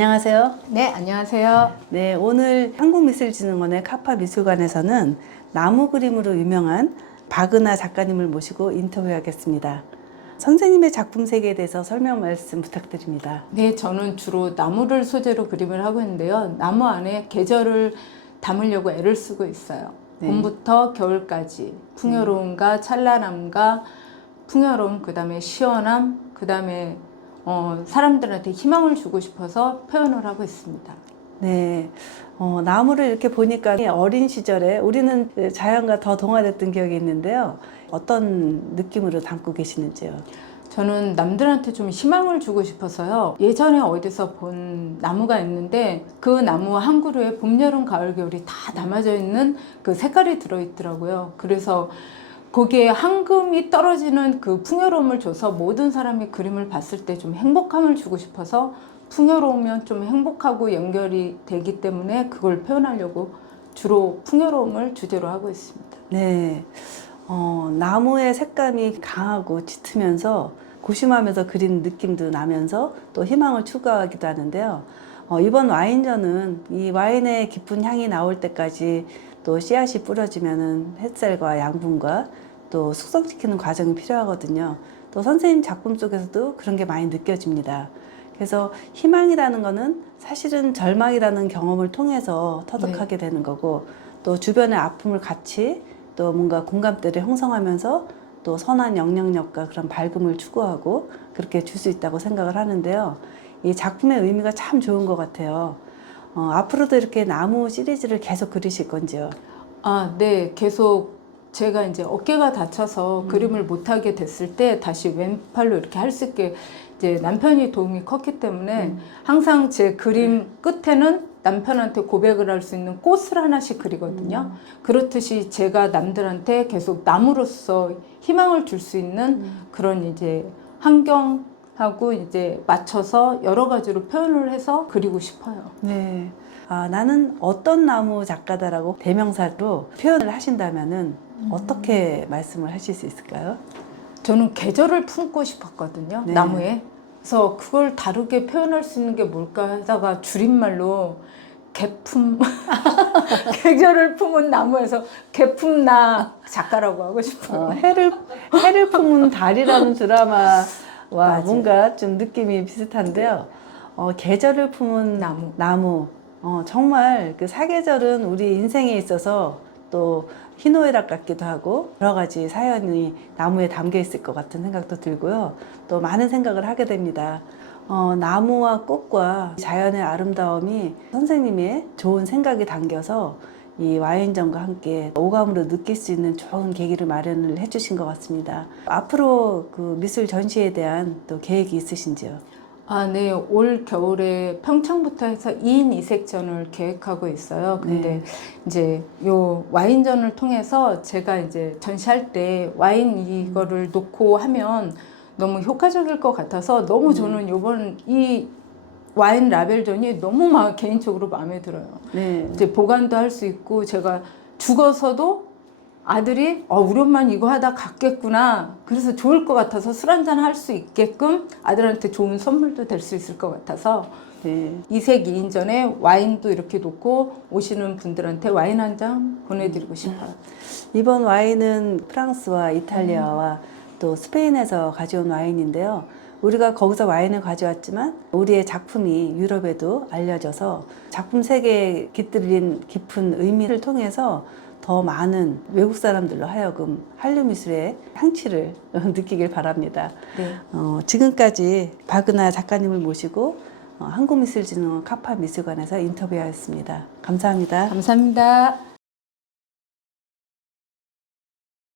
안녕하세요. 네, 안녕하세요. 네, 오늘 한국미술진흥원의 카파 미술관에서는 나무 그림으로 유명한 박은하 작가님을 모시고 인터뷰하겠습니다. 선생님의 작품 세계에 대해서 설명 말씀 부탁드립니다. 네, 저는 주로 나무를 소재로 그림을 하고 있는데요. 나무 안에 계절을 담으려고 애를 쓰고 있어요. 네. 봄부터 겨울까지 풍요로움과 찬란함과 풍요로움, 그 다음에 시원함, 그 다음에 어, 사람들한테 희망을 주고 싶어서 표현을 하고 있습니다. 네, 어, 나무를 이렇게 보니까 어린 시절에 우리는 자연과 더 동화됐던 기억이 있는데요. 어떤 느낌으로 담고 계시는지요? 저는 남들한테 좀 희망을 주고 싶어서요. 예전에 어디서 본 나무가 있는데 그 나무 한 그루에 봄, 여름, 가을, 겨울이 다 담아져 있는 그 색깔이 들어있더라고요. 그래서 거기에 황금이 떨어지는 그 풍요로움을 줘서 모든 사람이 그림을 봤을 때 좀 행복함을 주고 싶어서 풍요로우면 좀 행복하고 연결이 되기 때문에 그걸 표현하려고 주로 풍요로움을 주제로 하고 있습니다. 네, 어, 나무의 색감이 강하고 짙으면서 고심하면서 그린 느낌도 나면서 또 희망을 추구하기도 하는데요. 어, 이번 와인전은 이 와인의 깊은 향이 나올 때까지 또 씨앗이 뿌려지면은 햇살과 양분과 또 숙성시키는 과정이 필요하거든요. 또 선생님 작품 속에서도 그런 게 많이 느껴집니다. 그래서 희망이라는 거는 사실은 절망이라는 경험을 통해서 터득하게 되는 거고 또 주변의 아픔을 같이 또 뭔가 공감대를 형성하면서 또 선한 영향력과 그런 밝음을 추구하고 그렇게 줄 수 있다고 생각을 하는데요. 이 작품의 의미가 참 좋은 것 같아요. 어, 앞으로도 이렇게 나무 시리즈를 계속 그리실 건지요? 아, 네. 계속 제가 이제 어깨가 다쳐서 그림을 못하게 됐을 때 다시 왼팔로 이렇게 할 수 있게 이제 남편이 도움이 컸기 때문에 항상 제 그림 끝에는 남편한테 고백을 할 수 있는 꽃을 하나씩 그리거든요. 그렇듯이 제가 남들한테 계속 나무로서 희망을 줄 수 있는 그런 이제 환경 하고 이제 맞춰서 여러 가지로 표현을 해서 그리고 싶어요. 네. 아, 나는 어떤 나무 작가다라고 대명사로 표현을 하신다면은 어떻게 말씀을 하실 수 있을까요? 저는 계절을 품고 싶었거든요. 네. 나무에. 그래서 그걸 다르게 표현할 수 있는 게 뭘까 하다가 줄임말로 개품 계절을 품은 나무에서 개품나 작가라고 하고 싶어요. 어, 해를 해를 품은 달이라는 드라마 와 맞아요. 뭔가 좀 느낌이 비슷한데요. 어, 계절을 품은 나무. 나무. 어, 정말 그 사계절은 우리 인생에 있어서 또 희노애락 같기도 하고 여러 가지 사연이 나무에 담겨 있을 것 같은 생각도 들고요. 또 많은 생각을 하게 됩니다. 어, 나무와 꽃과 자연의 아름다움이 선생님의 좋은 생각이 담겨서 이 와인전과 함께 오감으로 느낄 수 있는 좋은 계기를 마련을 해주신 것 같습니다. 앞으로 그 미술 전시에 대한 또 계획이 있으신지요? 아, 네. 올 겨울에 평창부터 해서 2인 이색전을 계획하고 있어요. 근데 네. 이제 요 와인전을 통해서 제가 이제 전시할 때 와인 이거를 놓고 하면 너무 효과적일 것 같아서 너무 저는 요번 이 와인 라벨전이 너무 막 개인적으로 마음에 들어요. 네. 이제 보관도 할 수 있고 제가 죽어서도 아들이 어, 우리 엄마는 이거 하다 갔겠구나. 그래서 좋을 것 같아서 술 한잔 할 수 있게끔 아들한테 좋은 선물도 될 수 있을 것 같아서 네. 이색 2인 전에 와인도 이렇게 놓고 오시는 분들한테 와인 한 잔 보내드리고 싶어요. 이번 와인은 프랑스와 이탈리아와 또 스페인에서 가져온 와인인데요. 우리가 거기서 와인을 가져왔지만 우리의 작품이 유럽에도 알려져서 작품 세계에 깃들인 깊은 의미를 통해서 더 많은 외국 사람들로 하여금 한류 미술의 향취를 느끼길 바랍니다. 네. 어, 지금까지 박은하 작가님을 모시고 어, 한국미술진흥원 카파 미술관에서 인터뷰하였습니다. 감사합니다. 감사합니다.